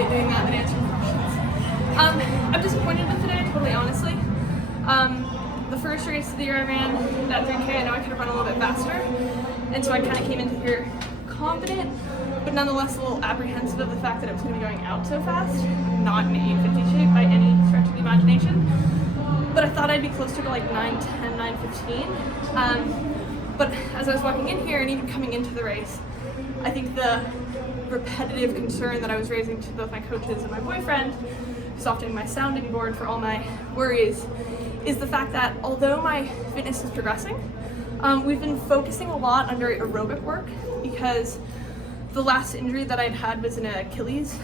hate doing that than answering questions. I'm disappointed with today, totally honestly. The first race of the year I ran, that 3K, I know I could have run a little bit faster. And so I kind of came into here confident, but nonetheless a little apprehensive of the fact that I was going to be going out so fast. Not in 8:50 shape by any stretch of the imagination. But I thought I'd be closer to like 9:10, 9:15. But as I was walking in here and even coming into the race, I think the repetitive concern that I was raising to both my coaches and my boyfriend, who's often my sounding board for all my worries, is the fact that although my fitness is progressing, we've been focusing a lot on very aerobic work because the last injury that I'd had was an Achilles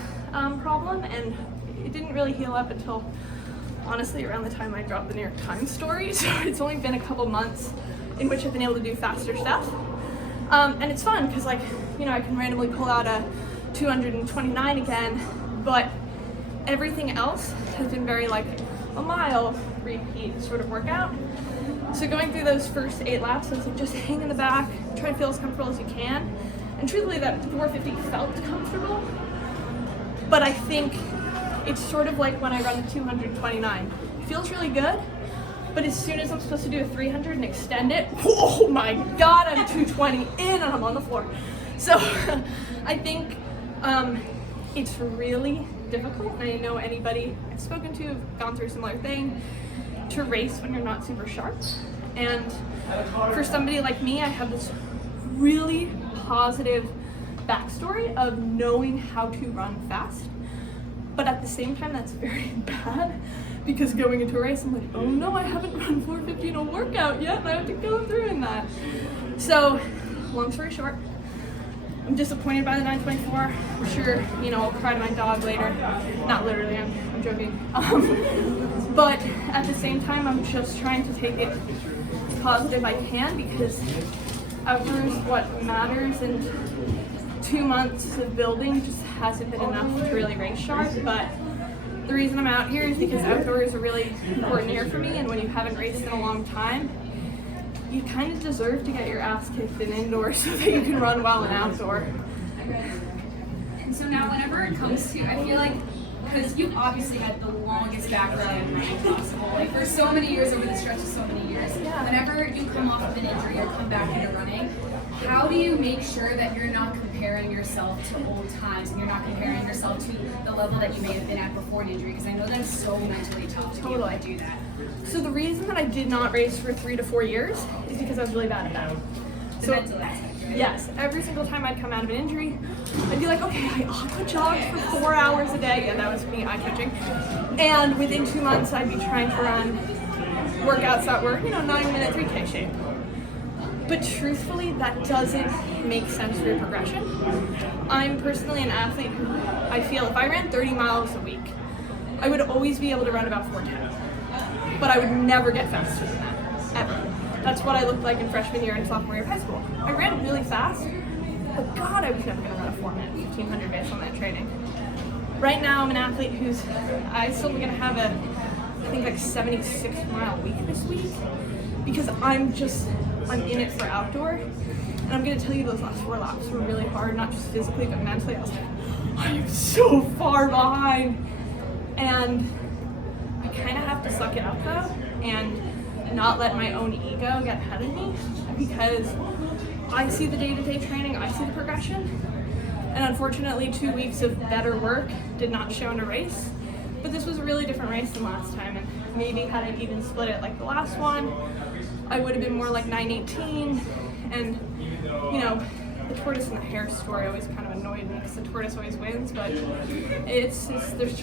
problem, and it didn't really heal up until honestly around the time I dropped the New York Times story. So it's only been a couple months in which I've been able to do faster stuff. And it's fun because, like, you know, I can randomly pull out a 229 again, but everything else has been very like a mile repeat sort of workout. So going through those first 8 laps, I was like, just hang in the back, try to feel as comfortable as you can. And truthfully, that 450 felt comfortable, but I think it's sort of like when I run 229. It feels really good, but as soon as I'm supposed to do a 300 and extend it, oh my God, I'm 220 in and I'm on the floor. So I think it's really difficult, and I know anybody I've spoken to have gone through a similar thing, to race when you're not super sharp. And for somebody like me, I have this really positive backstory of knowing how to run fast. But at the same time, that's very bad because going into a race, I'm like, oh no, I haven't run 450 in a workout yet, and I have to go through in that. So, long story short, I'm disappointed by the 924. I'm sure, you know, I'll cry to my dog later. Not literally, I'm joking. But at the same time, I'm just trying to take it as positive I can because outdoor is what matters, and 2 months of building just hasn't been enough to really race sharp. But the reason I'm out here is because outdoor is a really important year for me, and when you haven't raced in a long time, you kind of deserve to get your ass kicked in indoor so that you can run well in outdoor. And so now whenever it comes to, I feel like, because you've obviously had the longest background in running possible, like for so many years, over the stretch of so many years, whenever you come off of an injury or come back into running, how do you make sure that you're not comparing yourself to old times and you're not comparing yourself to the level that you may have been at before an injury? Because I know that's so mentally tough to be able to do that. So the reason that I did not race for 3 to 4 years is because I was really bad at that. The mental aspect, right? Yes, every single time I'd come out of an injury, I'd be like, okay, I aqua jogged for 4 hours a day. Yeah, that was me eye-catching. And within 2 months, I'd be trying to run workouts that were, 9-minute 3K shape. But truthfully, that doesn't make sense for your progression. I'm personally an athlete who I feel if I ran 30 miles a week, I would always be able to run about 4:10. But I would never get faster than that, ever. That's what I looked like in freshman year and sophomore year of high school. I ran really fast, but God, I was never gonna run a 4-minute 1500 based on that training. Right now, I'm an athlete I'm still gonna have I think like 76-mile week this week, because I'm in it for outdoor. And I'm gonna tell you, those last 4 laps were really hard, not just physically, but mentally. I was like, I am so far behind. And I kind of have to suck it up though, and not let my own ego get ahead of me, because I see the day-to-day training, I see the progression, and unfortunately 2 weeks of better work did not show in a race. But this was a really different race than last time, and maybe had I even split it like the last one, I would have been more like 9:18, and the tortoise and the hare story always kind of annoyed me because the tortoise always wins, but there's truth to it.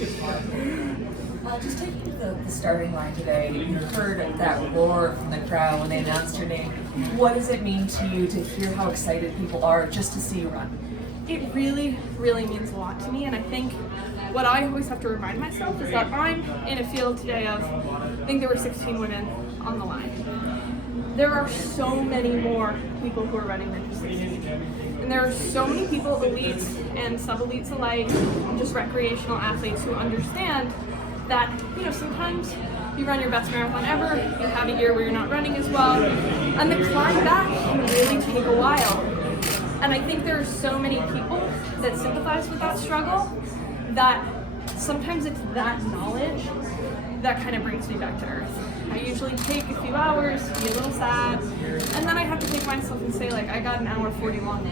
Just taking the starting line today, you heard that roar from the crowd when they announced your name. What does it mean to you to hear how excited people are just to see you run? It really, really means a lot to me, and I think what I always have to remind myself is that I'm in a field today of, I think there were 16 women on the line. There are so many more people who are running than just 16. And there are so many people, elites and sub-elites alike, and just recreational athletes who understand that, sometimes you run your best marathon ever, you have a year where you're not running as well, and the climb back can really take a while. And I think there are so many people that sympathize with that struggle that sometimes it's that knowledge that kind of brings me back to earth. I usually take a few hours, be a little sad, and then I have to take myself and say, like, I got an hour 40 long.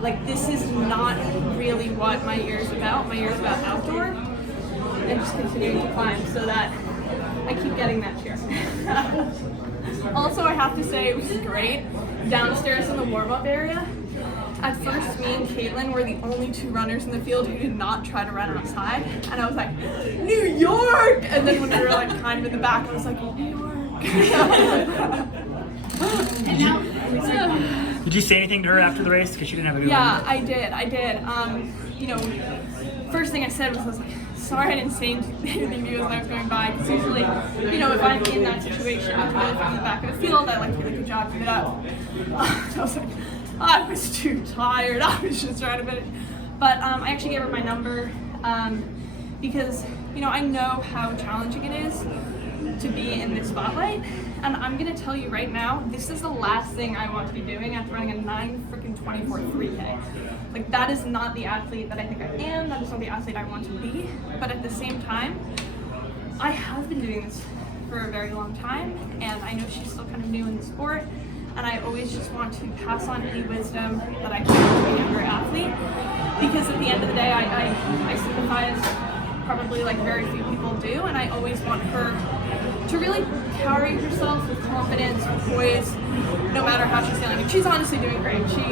Like, this is not really what my year is about. My year is about outdoor and just continuing to climb so that I keep getting that cheer. Also, I have to say, it was great. Downstairs in the warm-up area, at first, me and Caitlin were the only two runners in the field who did not try to run outside. And I was like, New York! And then when we were like kind of in the back, I was like, New York. And now, Did you say anything to her after the race? Because she didn't have a good Yeah, one. I did. You know, first thing I said was, I was like, sorry I didn't say anything to you as I was going by. Because usually, you know, if I'm in that situation, I'm really from the back of the field, I like to be like, good job, keep it up. So I was like, I was too tired. I was just trying to finish. But I actually gave her my number because, you know, I know how challenging it is to be in this spotlight. And I'm going to tell you right now, this is the last thing I want to be doing after running a 9:24 3K. Like, that is not the athlete that I think I am. That is not the athlete I want to be. But at the same time, I have been doing this for a very long time. And I know she's still kind of new in the sport. And I always just want to pass on any wisdom that I can to a younger athlete, because at the end of the day, I sympathize probably like very few people do, and I always want her to really carry herself with confidence, with poise, no matter how she's feeling. And she's honestly doing great. She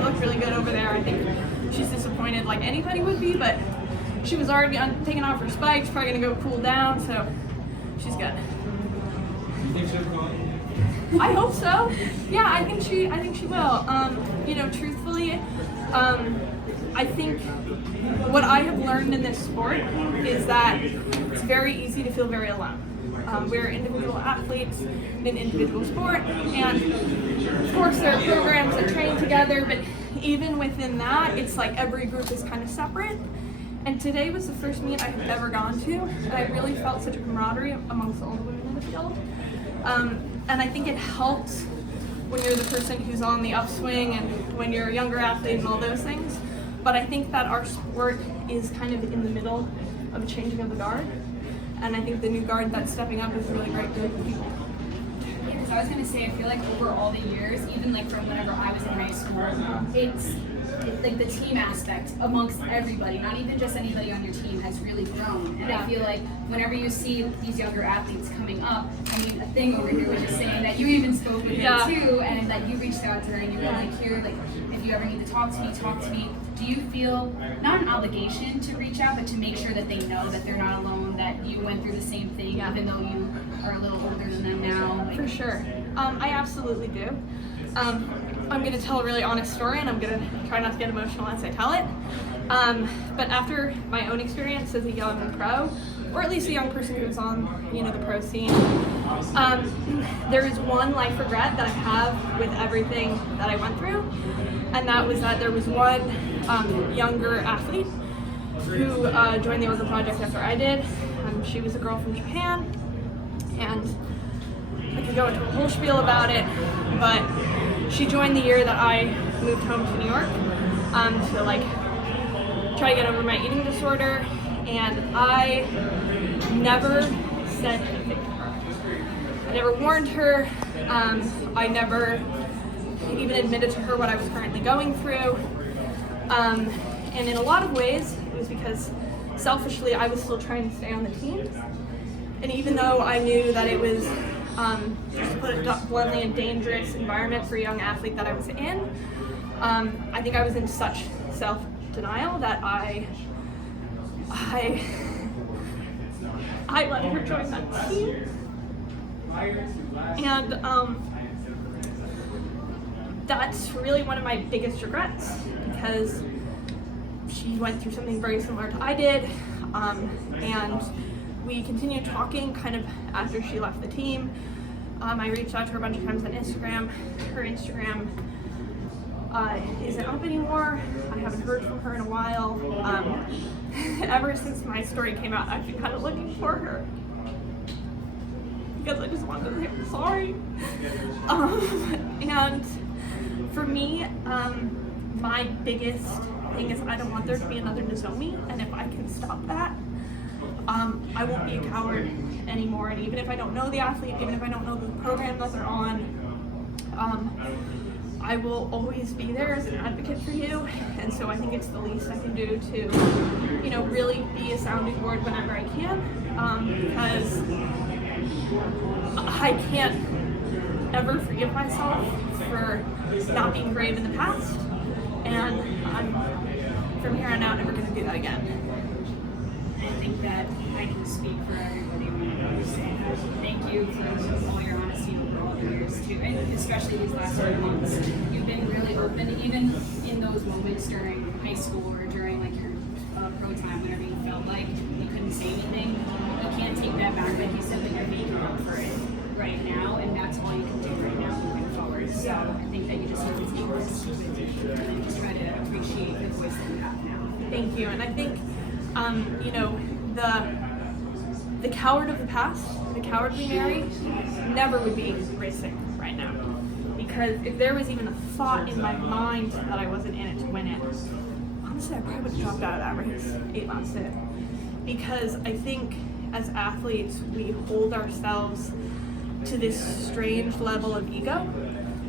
looked really good over there. I think she's disappointed like anybody would be, but she was already taking off her spikes, probably gonna go cool down, so she's good. I hope so. Yeah, I think she will. You know, truthfully, I think what I have learned in this sport is that it's very easy to feel very alone. We're individual athletes in an individual sport, and of course there are programs that train together, but even within that, it's like every group is kind of separate. And today was the first meet I have ever gone to, and I really felt such a camaraderie amongst all the women in the field. And I think it helps when you're the person who's on the upswing and when you're a younger athlete and all those things. But I think that our sport is kind of in the middle of a changing of the guard. And I think the new guard that's stepping up is a really great group of people. Yeah, because I was going to say, I feel like over all the years, even like from whenever I was in high school, it's like the team aspect amongst everybody, not even just anybody on your team, has really grown. And I feel like whenever you see these younger athletes coming up, I mean, a thing over here was just saying that you even spoke with her too, and that you reached out to her and you were like, here, like, if you ever need to talk to me, talk to me. Do you feel not an obligation to reach out, but to make sure that they know that they're not alone, that you went through the same thing, even though you are a little older than them now? Like, for sure. I absolutely do. I'm going to tell a really honest story, and I'm going to try not to get emotional as I tell it. But after my own experience as a young pro, or at least a young person who's on, you know, the pro scene, there is one life regret that I have with everything that I went through, and that was that there was one younger athlete who joined the Orca Project after I did. She was a girl from Japan, and I could go into a whole spiel about it, but she joined the year that I moved home to New York to like try to get over my eating disorder, and I never said anything to her. I never warned her. I never even admitted to her what I was currently going through. And in a lot of ways, it was because selfishly I was still trying to stay on the team. And even though I knew that it was, just to put it bluntly, a dangerous environment for a young athlete that I was in, I think I was in such self-denial that I let her join that team. And that's really one of my biggest regrets, because she went through something very similar to I did, and we continued talking kind of after she left the team. I reached out to her a bunch of times on Instagram. Her Instagram isn't up anymore. I haven't heard from her in a while. Ever since my story came out, I've been kind of looking for her, because I just wanted to say I'm sorry. And for me, my biggest thing is I don't want there to be another Nozomi, and if I can stop that, I won't be a coward anymore. And even if I don't know the athlete, even if I don't know the program that they're on, I will always be there as an advocate for you. And so I think it's the least I can do to, you know, really be a sounding board whenever I can, because I can't ever forgive myself for not being brave in the past, and I'm from here on out never going to do that again. I think that I can speak for everybody when I say that. Thank you for all your honesty over all the years too, and especially these last 4 months. You've been really open, even in those moments during high school or during like your pro time, whenever you felt like you couldn't say anything. You can't take that back, like you said, that you're making up for it right now, and that's all you can do right now moving forward. So I think that you just need to take this and just try to appreciate the voice that you have now. Thank you. And I think, you know, the coward of the past, the cowardly Mary, never would be racing right now. Because if there was even a thought in my mind that I wasn't in it to win it, honestly, I probably would have dropped out of that race 8 months in. Because I think as athletes, we hold ourselves to this strange level of ego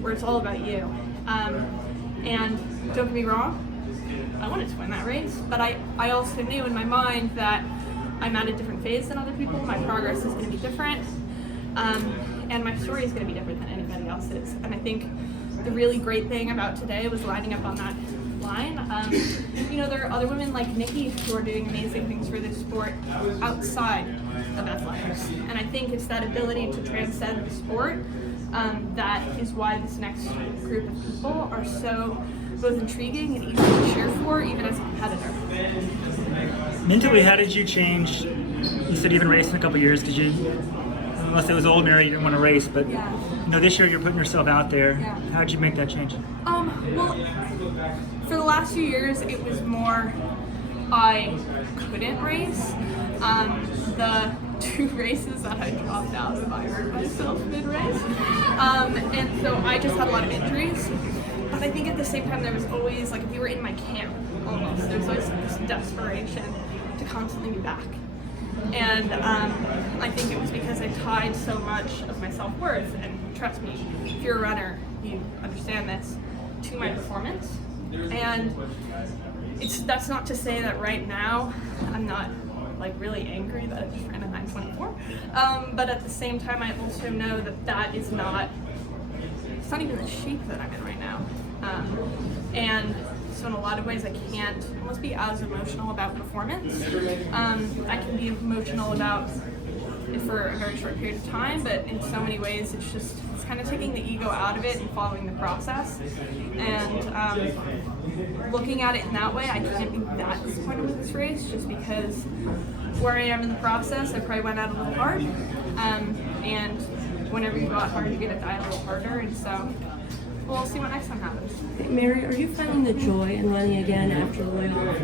where it's all about you. And don't get me wrong, I wanted to win that race, but I also knew in my mind that I'm at a different phase than other people. My progress is going to be different, and my story is going to be different than anybody else's. And I think the really great thing about today was lining up on that line. You know, there are other women like Nikki who are doing amazing things for this sport outside of athletics, and I think it's that ability to transcend the sport that is why this next group of people are so both intriguing and easy to cheer for, even as a competitor. Mentally, how did you change? You said you've been racing a couple years. Did you, unless it was old Mary, you didn't want to race, but Yeah. you know, this year you're putting yourself out there. Yeah. How did you make that change? Well, for the last few years, it was more I couldn't race. The 2 races that I dropped out of, I hurt myself mid-race. And so I just had a lot of injuries. But I think at the same time, there was always, like, if you were in my camp, almost, there was always this desperation to constantly be back. And I think it was because I tied so much of my self-worth, and trust me, if you're a runner, you understand this, to my performance. And that's not to say that right now I'm not like really angry that I just ran a 9:24, but at the same time I also know that that is not, it's not even the shape that I'm in right now, and so in a lot of ways I can't almost be as emotional about performance. I can be emotional about it for a very short period of time, but in so many ways it's kind of taking the ego out of it and following the process, and looking at it in that way, I can't be that disappointed with this race just because where I am in the process, I probably went out a little hard, and whenever you go out hard, you get to die a little harder, and so we'll see what next time happens. Mary, are you finding the joy in running again after the layoff?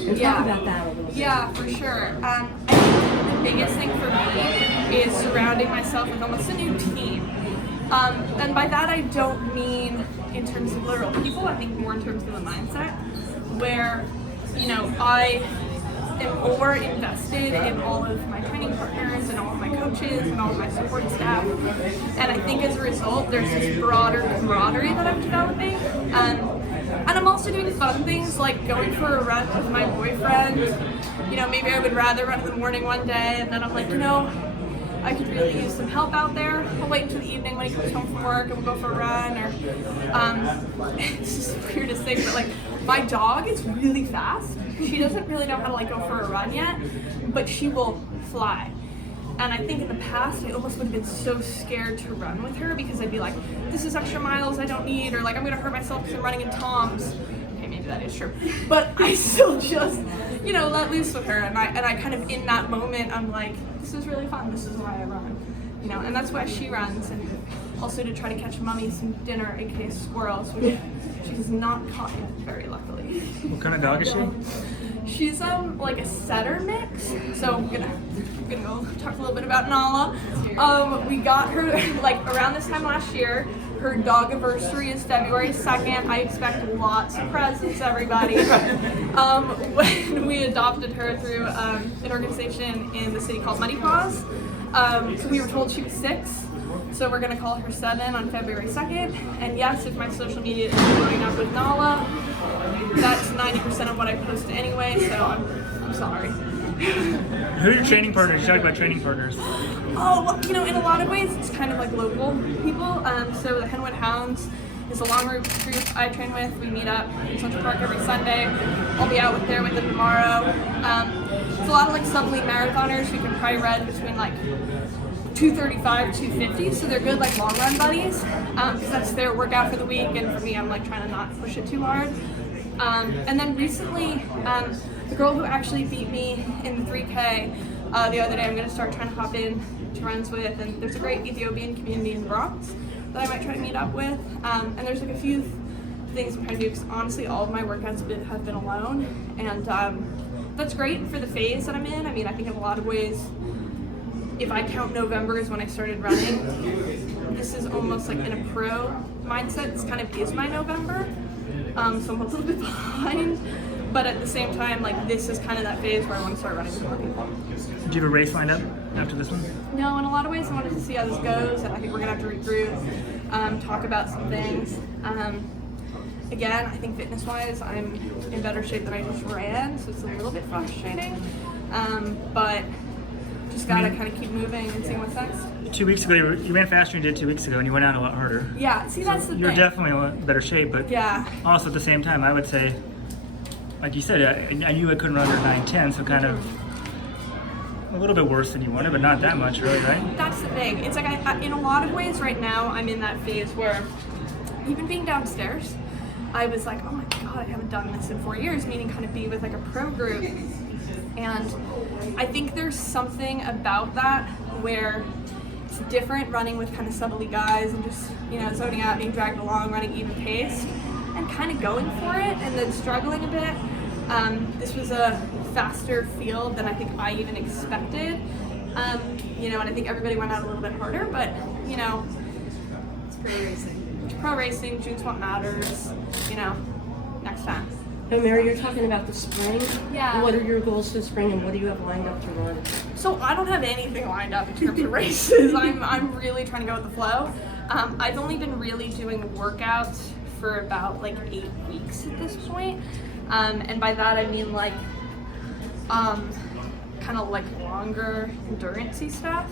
And Yeah. talk about that a little bit. Yeah, for sure. I think the biggest thing for me is surrounding myself with almost a new team. And by that I don't mean in terms of literal people, I think more in terms of the mindset, where, you know, I am more invested in all of my training partners and all of my coaches and all of my support staff. And I think as a result, there's this broader camaraderie that I'm developing. And I'm also doing fun things like going for a run with my boyfriend. You know, maybe I would rather run in the morning one day, and then I'm like, you know, I could really use some help out there. I'll wait until the evening when he comes home from work and we'll go for a run. Or it's just weird to say, but like my dog is really fast. She doesn't really know how to like go for a run yet, but she will fly. And I think in the past I almost would have been so scared to run with her because I'd be like, this is extra miles I don't need, or like I'm gonna hurt myself because I'm running in Toms. Okay, maybe that is true, but I still just, you know, let loose with her, and I kind of in that moment I'm like, this is really fun. This is why I run, you know, and that's why she runs, and also to try to catch Mommy some dinner, aka squirrels, which she's not caught yet, very luckily. What kind of dog is she? She's like a setter mix. So I'm gonna go talk a little bit about Nala. We got her like around this time last year. her dog anniversary is February 2nd. I expect lots of presents, everybody. When we adopted her through an organization in the city called Muddy Paws, so we were told she was 6. So we're gonna call her 7 on February 2nd. And yes, if my social media is blowing up with Nala, that's 90% of what I post anyway, so I'm sorry. Who are your training partners? You talked about training partners. Oh, well, you know, in a lot of ways, it's kind of like local people. So the Henwood Hounds is a long route group I train with. We meet up in Central Park every Sunday. I'll be out there with them tomorrow. It's a lot of like sub-elite marathoners who can probably run between like 235, 250, so they're good like long run buddies, because that's their workout for the week, and for me, I'm like trying to not push it too hard. And then recently, the girl who actually beat me in the 3K the other day, I'm going to start trying to hop in to runs with, and there's a great Ethiopian community in the Bronx that I might try to meet up with, and there's like a few things I'm trying to do, because honestly all of my workouts have been alone, and that's great for the phase that I'm in. I mean, I think in a lot of ways, if I count November as when I started running, this is almost like in a pro mindset. This kind of is my November, so I'm a little bit behind. But at the same time, like this is kind of that phase where I want to start running with more people. Do you have a race lined up after this one? No, in a lot of ways I wanted to see how this goes, and I think we're gonna have to regroup, talk about some things. Again, I think fitness-wise, I'm in better shape than I just ran, so it's a little bit frustrating. But just gotta kind of keep moving and seeing what's next. 2 weeks ago, you ran faster than you did 2 weeks ago, and you went out a lot harder. Yeah, see, that's the thing. You're definitely in a lot better shape, but Yeah. also at the same time, I would say, like you said, I knew I couldn't run under 9:10, so kind of a little bit worse than you wanted, but not that much, really, right? That's the thing. It's like in a lot of ways right now, I'm in that phase where even being downstairs, I was like, oh my God, I haven't done this in 4 years, meaning kind of be with like a pro group. And I think there's something about that where it's different running with kind of sub-elite guys and just, you know, zoning out, being dragged along, running even paced, and kind of going for it and then struggling a bit. This was a faster field than I think I even expected. You know, and I think everybody went out a little bit harder, but, you know, It's pro racing. it's pro racing, June's what matters, you know, next time. So Mary, you're talking about the spring. Yeah. What are your goals for the spring, and what do you have lined up to run? So I don't have anything lined up in terms of races. I'm really trying to go with the flow. I've only been really doing workouts for about like 8 weeks at this point. And by that I mean like kind of like longer endurance-y stuff.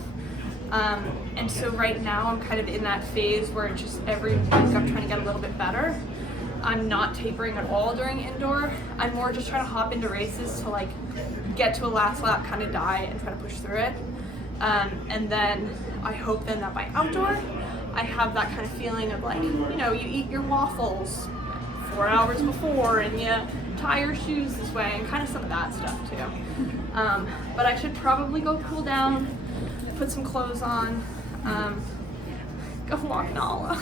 And so right now I'm kind of in that phase where it's just every week I'm trying to get a little bit better. I'm not tapering at all during indoor. I'm more just trying to hop into races to like get to a last lap, kind of die and try to push through it. And then I hope then that by outdoor, I have that kind of feeling of like, you know, you eat your waffles 4 hours before and you tie your shoes this way and kind of some of that stuff too. But I should probably go cool down, put some clothes on, go walk Nala.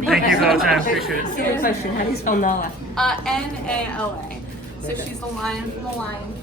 Thank you for all the time. Appreciate it. Silly question. How do you spell Nala? Nala. So she's the lion from the Lion